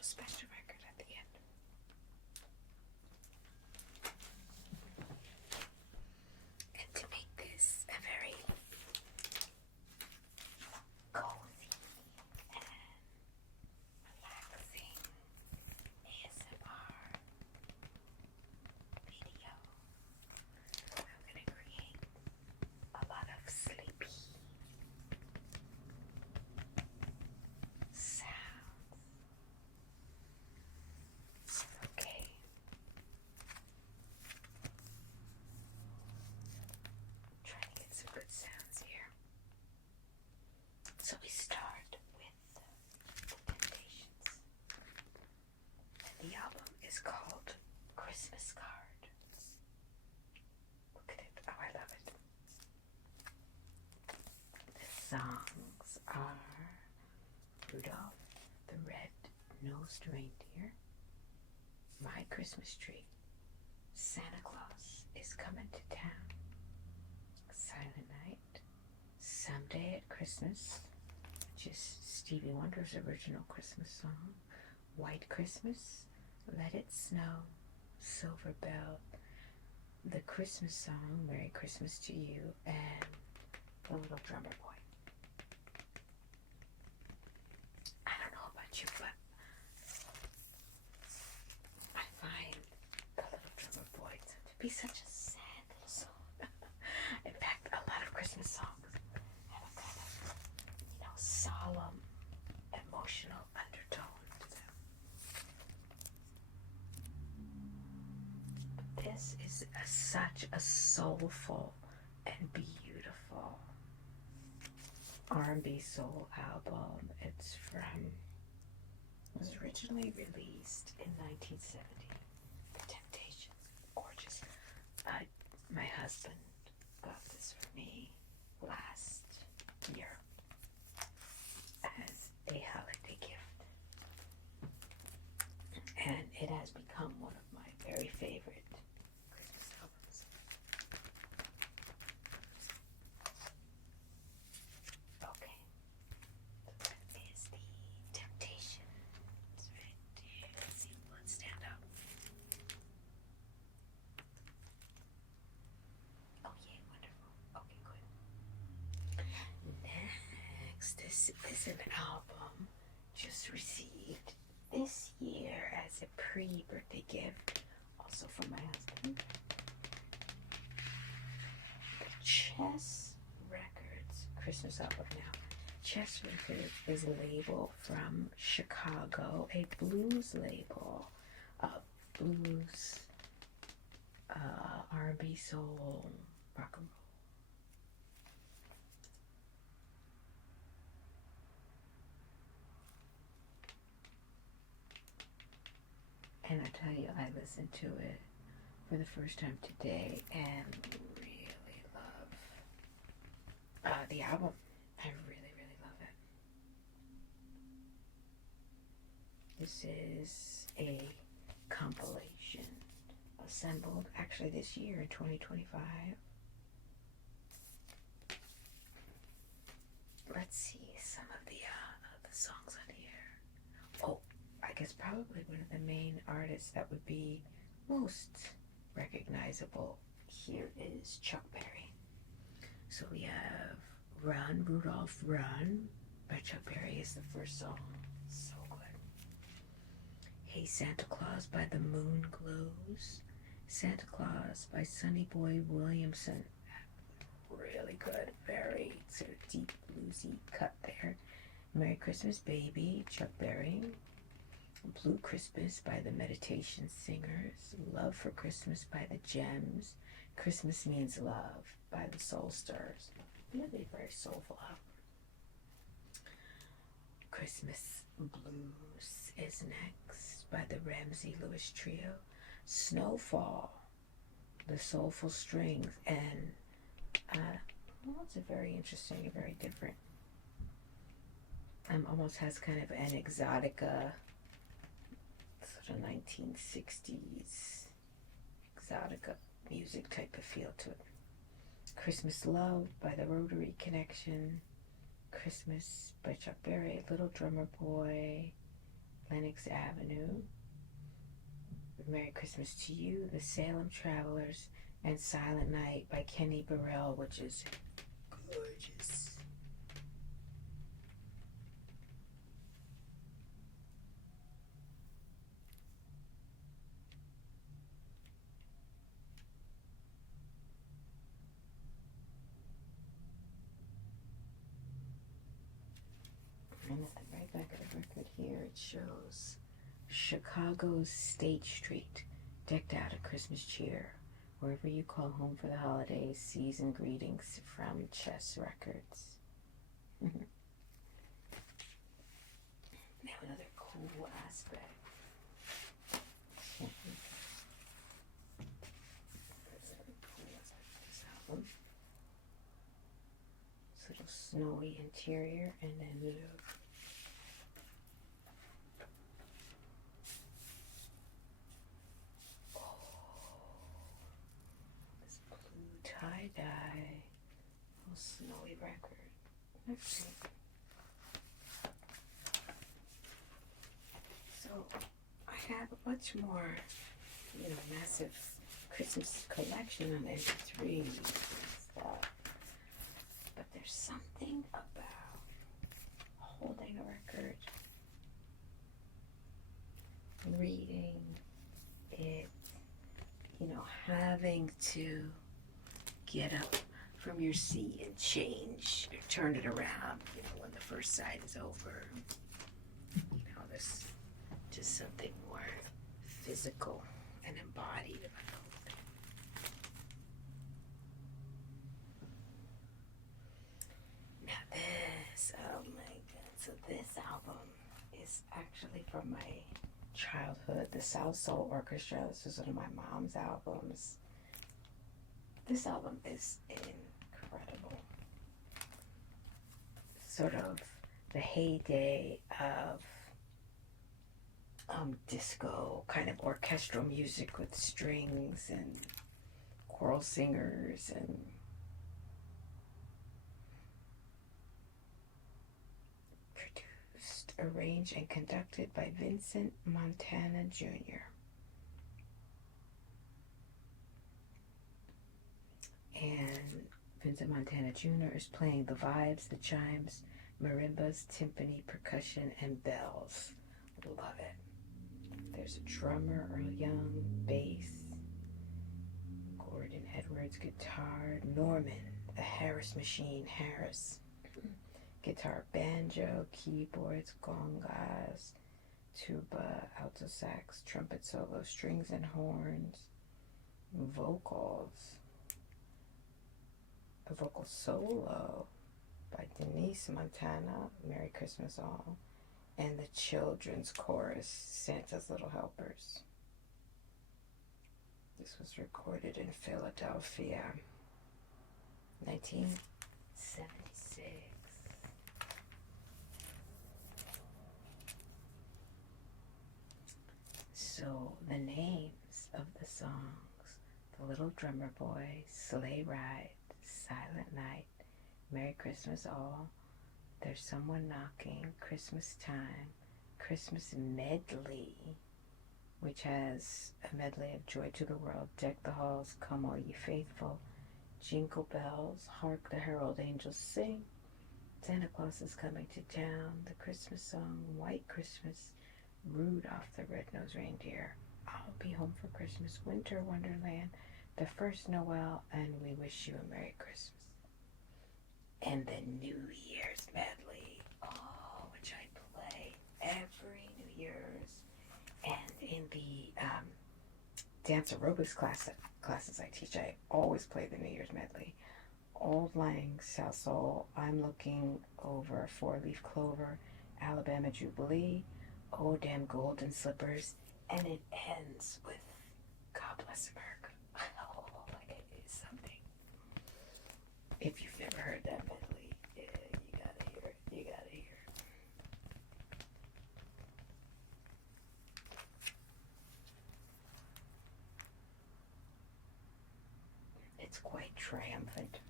little special record at the end. And to make this a very cozy and relaxing ASMR video, I'm going to create a lot of sleepy sounds. Okay. Trying to get some good sounds here. So we start with the Temptations. And the album is called Christmas Card. Look at it. Oh, I love it. The songs are Rudolph the Red-Nosed Reindeer, My Christmas Tree, Santa Claus is Coming to Town, Silent Night, Someday at Christmas, which is Stevie Wonder's original Christmas song, White Christmas, Let It Snow, Silver Bell, the Christmas song, Merry Christmas to You, and The Little Drummer Boy. I don't know about you, but I find The Little Drummer Boy to be such a sad little song. In fact, a lot of Christmas songs have a kind of, solemn, emotional undertone to them. But this is such a soulful and beautiful R&B soul album. It was originally released in 1970. The Temptations, gorgeous. My husband got this for me last year as a holiday gift, and it has become one of my very favorite Christmas albums. Okay, so that is the Temptations right there. Let's see, let's stand up. Oh yeah, wonderful. Okay, good. Next, this is an album just received this year as a pre-birthday gift, also from my husband. The Chess Records Christmas album. Now, Chess Records is a label from Chicago, a blues label, blues, R&B, soul, rock and roll. And I tell you, I listened to it for the first time today and really love the album. I really, really love it. This is a compilation assembled actually this year in 2025. Let's see some of the songs on here. Oh, I guess probably one of the main artists that would be most recognizable here is Chuck Berry. So we have Run, Rudolph, Run by Chuck Berry is the first song. So good. Hey Santa Claus by the Moon Glows. Santa Claus by Sonny Boy Williamson. Really good. Very sort of deep bluesy cut there. Merry Christmas Baby, Chuck Berry. Blue Christmas by the Meditation Singers. Love for Christmas by the Gems. Christmas Means Love by the Soul Stirrers. Really very soulful album. Christmas Blues is next by the Ramsey Lewis Trio. Snowfall, the Soulful Strings, and it's a very interesting, very different. Almost has kind of an exotica, sort of 1960s exotica music type of feel to it. Christmas Love by the Rotary Connection. Christmas by Chuck Berry. Little Drummer Boy. Lenox Avenue. Merry Christmas to You, The Salem Travelers, and Silent Night by Kenny Burrell, which is gorgeous. And at the right back of the record here, it shows Chicago's State Street, decked out in Christmas cheer. Wherever you call home for the holidays, season greetings from Chess Records. Now another cool aspect. This album. This little snowy interior, and then look. Tie-dye, little snowy record. Okay. So I have a much more, massive Christmas collection on MP3s and stuff. But there's something about holding a record, reading it, having to get up from your seat and change, or turn it around, when the first side is over. There's just something more physical and embodied about it. Now this, oh my God, so this album is actually from my childhood, the Salsoul Orchestra. This was one of my mom's albums. This album is incredible. Sort of the heyday of disco, kind of orchestral music with strings and choral singers, and produced, arranged, and conducted by Vincent Montana Jr. And Vincent Montana Jr. is playing the vibes, the chimes, marimbas, timpani, percussion, and bells. Love it. There's a drummer, Earl Young, bass, Gordon Edwards, guitar, Norman, the Harris machine, Harris, guitar, banjo, keyboards, congas, tuba, alto sax, trumpet solo, strings and horns, vocals. A vocal solo by Denise Montana, Merry Christmas All, and the children's chorus, Santa's Little Helpers. This was recorded in Philadelphia, 1976. So the names of the songs: The Little Drummer Boy, Sleigh Ride, Silent Night, Merry Christmas All, There's Someone Knocking, Christmas Time, Christmas Medley, which has a medley of Joy to the World, Deck the Halls, Come All Ye Faithful, Jingle Bells, Hark the Herald Angels Sing, Santa Claus is Coming to Town, the Christmas Song, White Christmas, Rudolph the Red-Nosed Reindeer, I'll Be Home for Christmas, Winter Wonderland, The First Noel, and We Wish You a Merry Christmas. And the New Year's medley, which I play every New Year's. And in the dance aerobics classes I teach, I always play the New Year's medley. Auld Lang, Salsoul, I'm Looking Over, Four Leaf Clover, Alabama Jubilee, Oh Damn Golden Slippers, and it ends with God Bless America. Like it is something. If you've never heard that medley, you gotta hear it. You gotta hear it. It's quite triumphant.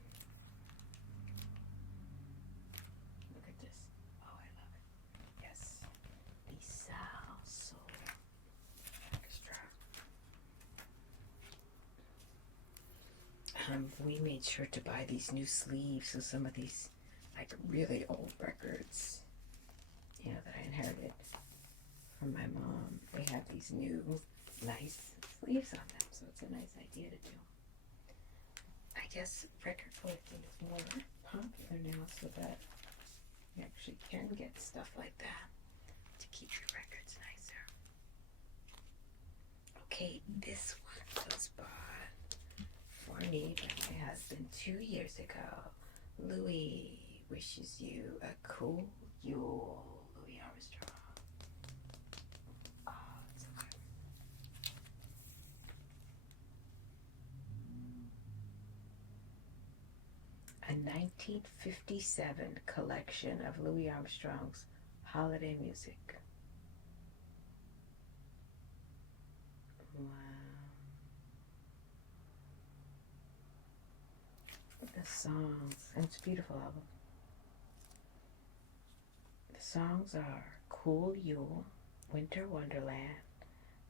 Look at this. Oh, I love it. Yes. These sounds. we made sure to buy these new sleeves of some of these like really old records, you know, that I inherited from my mom. They have these new nice sleeves on them, so it's a nice idea to do. I guess record collecting is more popular now, so that you actually can get stuff like that to keep your records nicer. Okay, this one was bought for me by my husband 2 years ago. Louis wishes you a cool Yule. Louis Armstrong. Oh, it's so good. A 1957 collection of Louis Armstrong's holiday music. Wow. The songs, and it's a beautiful album. The songs are Cool Yule, Winter Wonderland,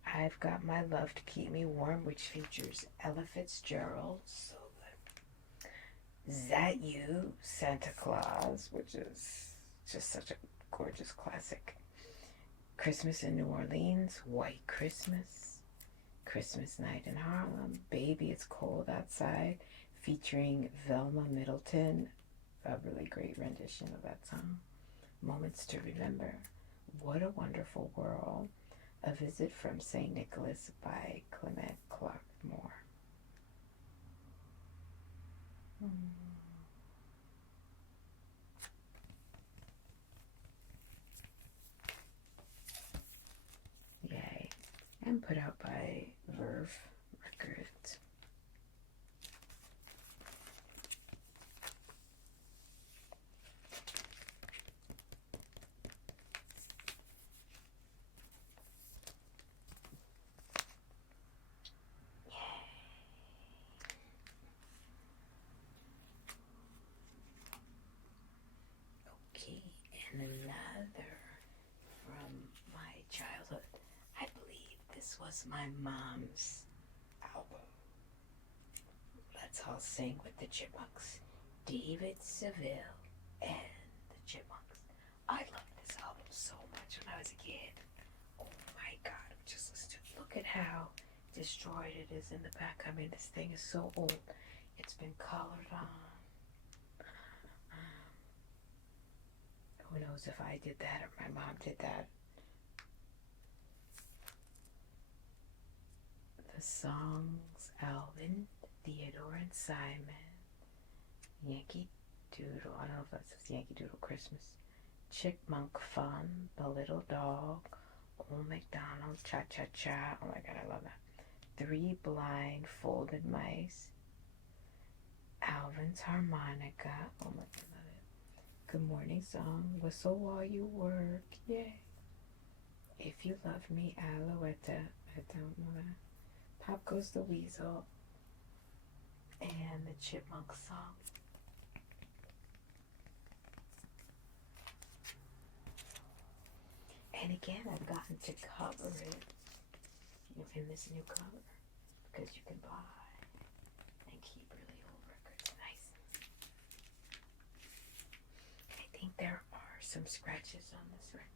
I've Got My Love to Keep Me Warm, which features Ella Fitzgerald, so good. Is That You, Santa Claus, which is just such a gorgeous classic. Christmas in New Orleans, White Christmas, Christmas Night in Harlem, Baby It's Cold Outside, featuring Velma Middleton, a really great rendition of that song. Moments to Remember, What a Wonderful World, A Visit from St. Nicholas by Clement Clark Moore. Yay. And put out by Verve Records. Okay, and another from my childhood. I believe this was my mom's album. Let's All Sing with the Chipmunks. David Seville and the Chipmunks. I loved this album so much when I was a kid. Oh my God, just listen to it. Look at how destroyed it is in the back. I mean, this thing is so old. It's been colored on. Who knows if I did that or my mom did that. The songs, Alvin, Theodore, and Simon, Yankee Doodle, I don't know if that says Yankee Doodle Christmas, Chickmunk Fun, The Little Dog, Old MacDonald, Cha-Cha-Cha, oh my God, I love that. Three Blind Folded Mice, Alvin's Harmonica, oh my God. Good Morning Song, Whistle While You Work, yay. If You Love Me, Alouette, I don't know that. Pop Goes the Weasel, and the Chipmunk Song. And again, I've gotten to cover it in this new cover, because you can buy and keep really old records. Nice. I think there are some scratches on this record.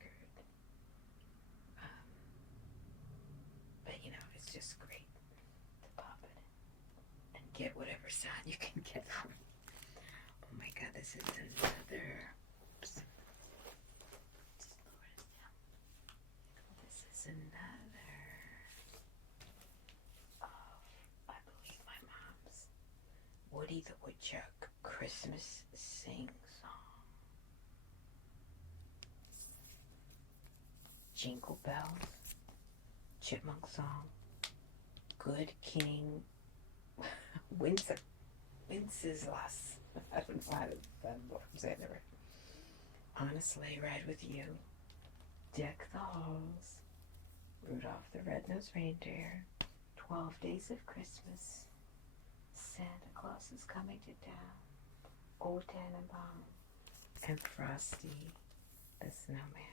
But you know, it's just great to pop it and get whatever sound you can get from it. Oh my God, this is another. Oops. Just lower it down. This is another of, I believe, my mom's Woody the Woodchuck Christmas Sing Song. Jingle Bells, Chipmunk Song, Good King Wenceslas. I don't know how to say it right. On a Sleigh Ride with You, Deck the Halls, Rudolph the Red-Nosed Reindeer, 12 Days of Christmas, Santa Claus is Coming to Town, Old Tannenbaum, and Frosty the Snowman.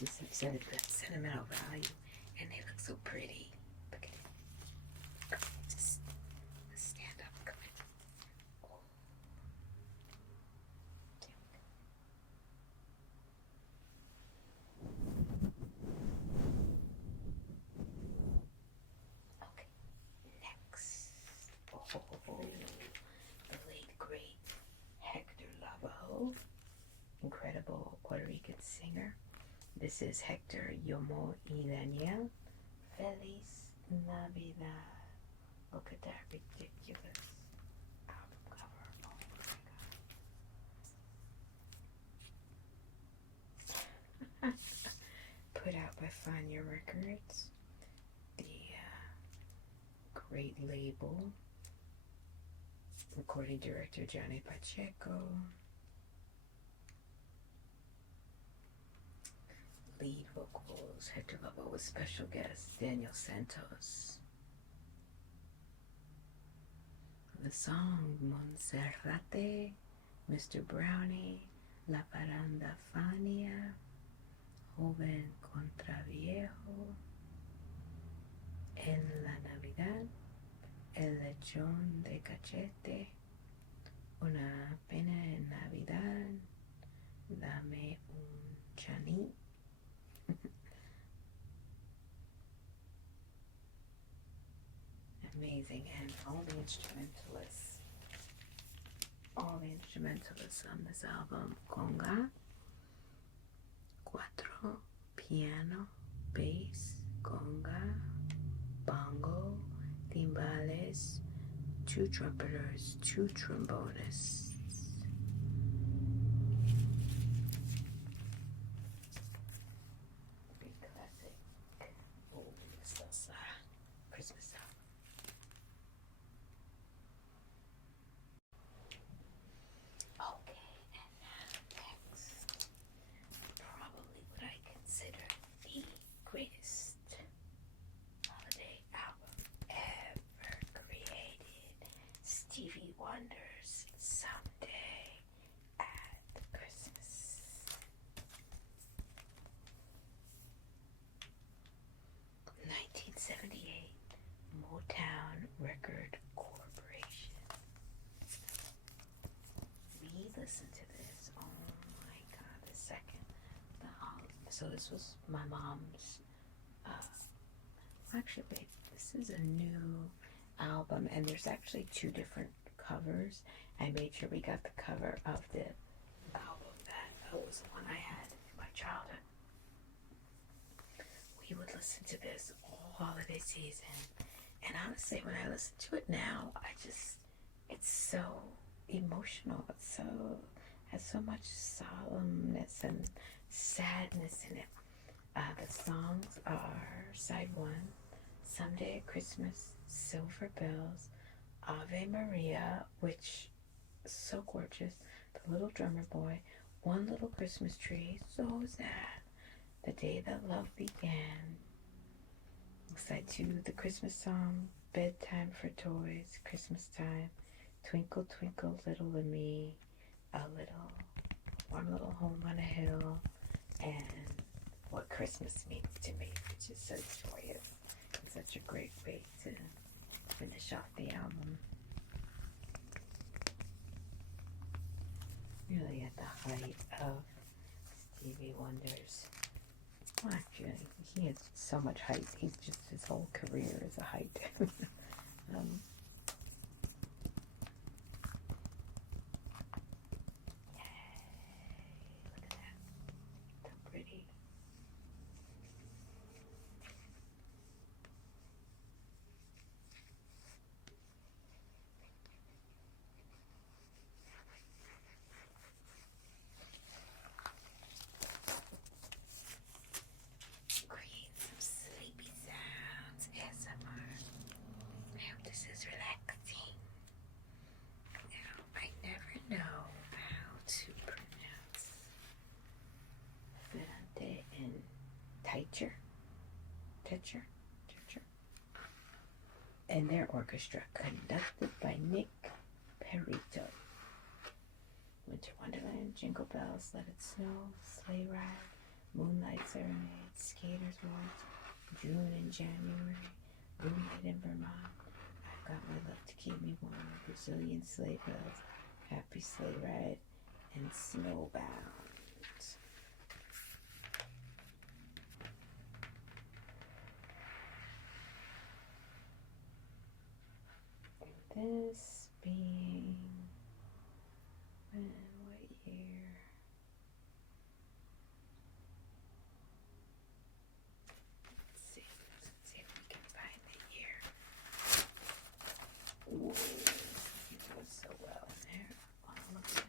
This said the sentimental value, and they look so pretty. Look at it. Just stand up. Come in. Oh. Okay, next. Oh, the late great Hector Lavoe, incredible Puerto Rican singer. This is Hector Lavoe y Daniel. Feliz Navidad. Look at that ridiculous album cover. Oh my god. Put out by Fania Records. The great label. Recording director Johnny Pacheco. Lead vocals Hector Lavoe with special guest Daniel Santos. The song Monserrate, Mr. Brownie, La Paranda Fania, Joven contra Viejo, En la Navidad, El Lechón de Cachete, Una Pena en Navidad, Dame un Chaní. Amazing. And all the instrumentalists on this album: conga, cuatro, piano, bass, conga, bongo, timbales, 2 trumpeters, 2 trombonists. Big classic. Oh, this is Christmas album. Okay, and now next, probably what I consider the greatest holiday album ever created, Stevie Wonder's Someday at Christmas. 1978, Motown Record Corporation. We listened to this, oh my god, the second, so this was my mom's, actually wait, this is a new album, and there's actually 2 different covers. I made sure we got the cover of the album that was the one I had in my childhood. We would listen to this all holiday season, and honestly, when I listen to it now, it's so emotional. It's has so much solemnness and sadness in it. The songs are side 1, Someday at Christmas, Silver Bells, Ave Maria, which is so gorgeous, The Little Drummer Boy, One Little Christmas Tree, so sad, The Day That Love Began. Side 2, the Christmas song, Bedtime for Toys, Christmas Time, Twinkle Twinkle Little Me, A Little Warm Little Home on a Hill, and What Christmas Means to Me, which is so joyous. It's such a great way to finish off the album. Really at the height of Stevie Wonder's, well, actually, he has so much height. He's just, his whole career is a height. Look at that. So pretty. Create some sleepy sounds, ASMR. I hope this is relaxing. Now, I never know how to pronounce Ferrante and Teicher. And their orchestra, conducted by Nick Perito. Winter Wonderland, Jingle Bells, Let It Snow, Sleigh Ride, Moonlight Serenade, Skater's Waltz, June and January, Moonlight in Vermont, I've Got My Love to Keep Me Warm, Brazilian Sleigh Bells, Happy Sleigh Ride, and Snowbound. This being what year? Let's see if we can find the year. Ooh, it goes so well in there. Oh, look at that.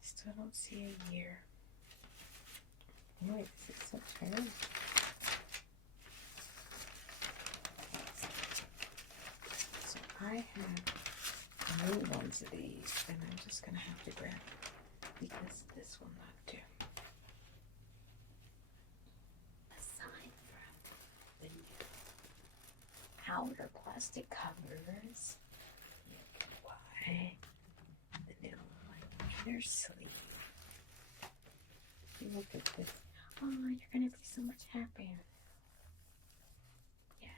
Still don't see a year. Wait, is it September? So I have new ones of these, and I'm just gonna have to grab it because this will not do. Aside from the new outer plastic covers, you can buy the new inner sleeve. You look at this. Oh, you're gonna be so much happier. Yay.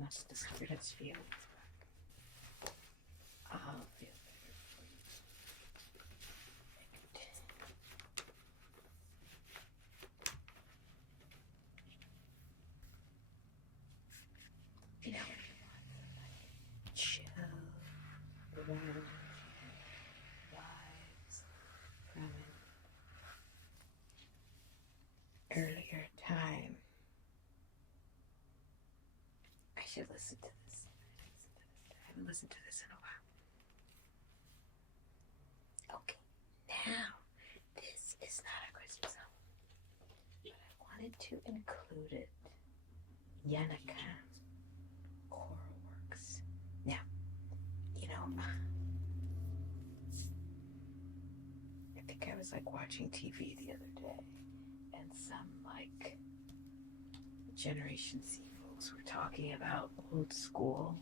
Must discover its feelings back. I'll feel better for you. You know, chill, warm vibes from an earlier time. I should listen to this. I haven't listened to this in a while. Okay, now this is not a Christmas song, but I wanted to include it. Yannicka Choral Works. Now, you know, I think I was like watching TV the other day, and some like Generation Z folks were talking about old school,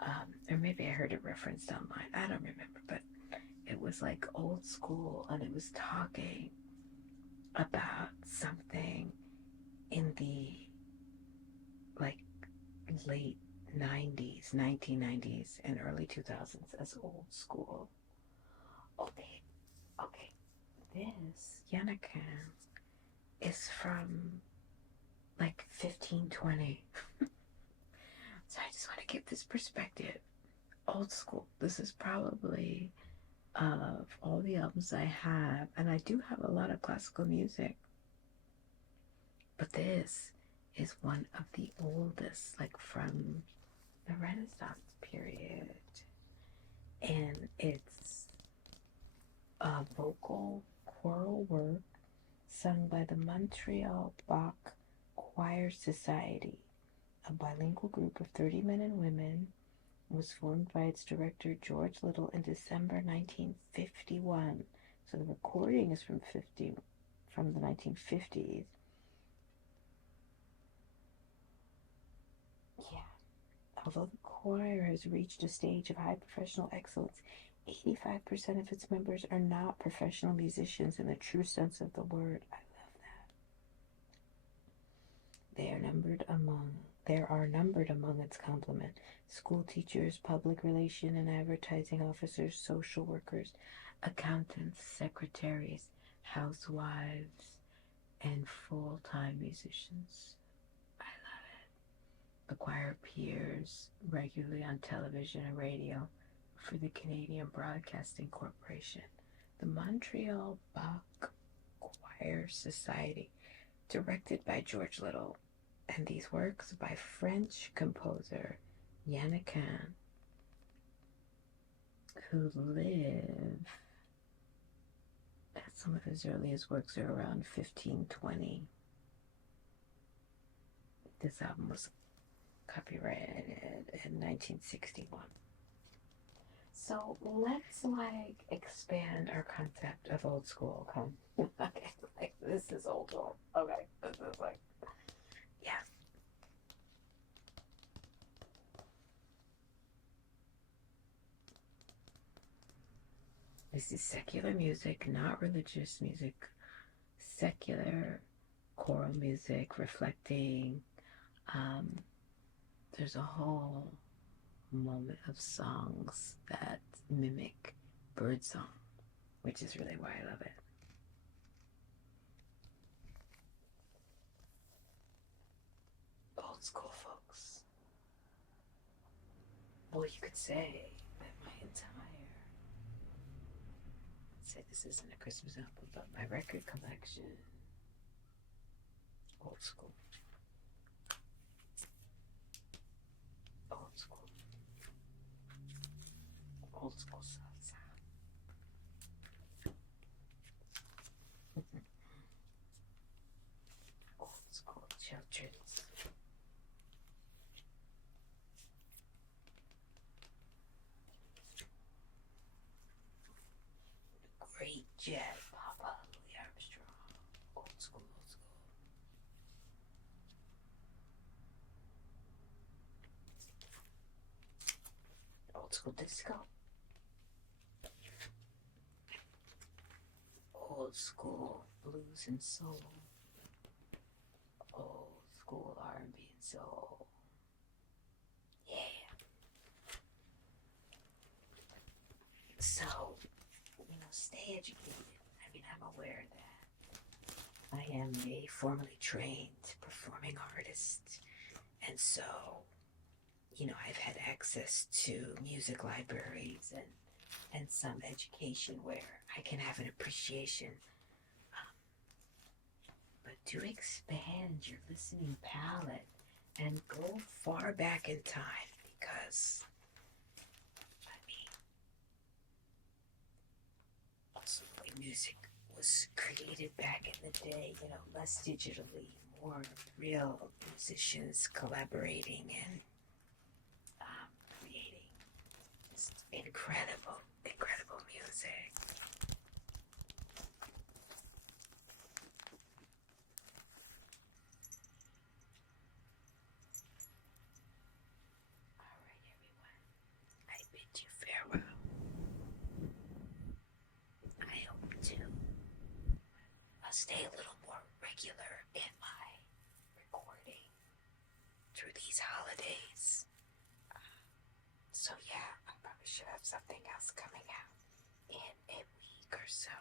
or maybe I heard it referenced online. I don't remember, but it was like old school, and it was talking about something in the like late 90s, 1990s, and early 2000s as old school. Okay. This Yannicka is from like 1520. So I just want to give this perspective. Old school. This is probably of all the albums I have, and I do have a lot of classical music, but this is one of the oldest, like from the Renaissance period, and it's a vocal choral work sung by the Montreal Bach Choir Society, a bilingual group of 30 men and women. Was formed by its director George Little in December 1951. So the recording is from the 1950s. Yeah. Although the choir has reached a stage of high professional excellence, 85% of its members are not professional musicians in the true sense of the word. I love that. There are numbered among its complement school teachers, public relation and advertising officers, social workers, accountants, secretaries, housewives, and full-time musicians. I love it. The choir appears regularly on television and radio for the Canadian Broadcasting Corporation, the Montreal Bach Choir Society, directed by George Little, and these works by French composer Yannicka, who lived, some of his earliest works are around 1520. This album was copyrighted in 1961. So let's like expand our concept of old school. Come, okay, like this is old school. Okay, this is like, yeah. This is secular music, not religious music. Secular choral music reflecting. Um, there's a whole moment of songs that mimic birdsong, which is really why I love it. Old school folks. Well, you could say that my entire, let's say this isn't a Christmas album, but my record collection, old school. Old school. Old school salsa. Old school children's. Great jazz, Papa Louis Armstrong. Old school, old school. Old school disco. Old school blues and soul. Old school R&B and soul. Yeah. So, stay educated. I mean, I'm aware that I am a formally trained performing artist. And so, I've had access to music libraries and some education where I can have an appreciation. But to expand your listening palette and go far back in time because, I mean, also the way music was created back in the day, less digitally, more real musicians collaborating and creating just incredible, incredible music. All right, everyone. I bid you farewell. I hope to stay a little more regular in my recording through these holidays. So yeah, I probably should have something else coming out in a week or so.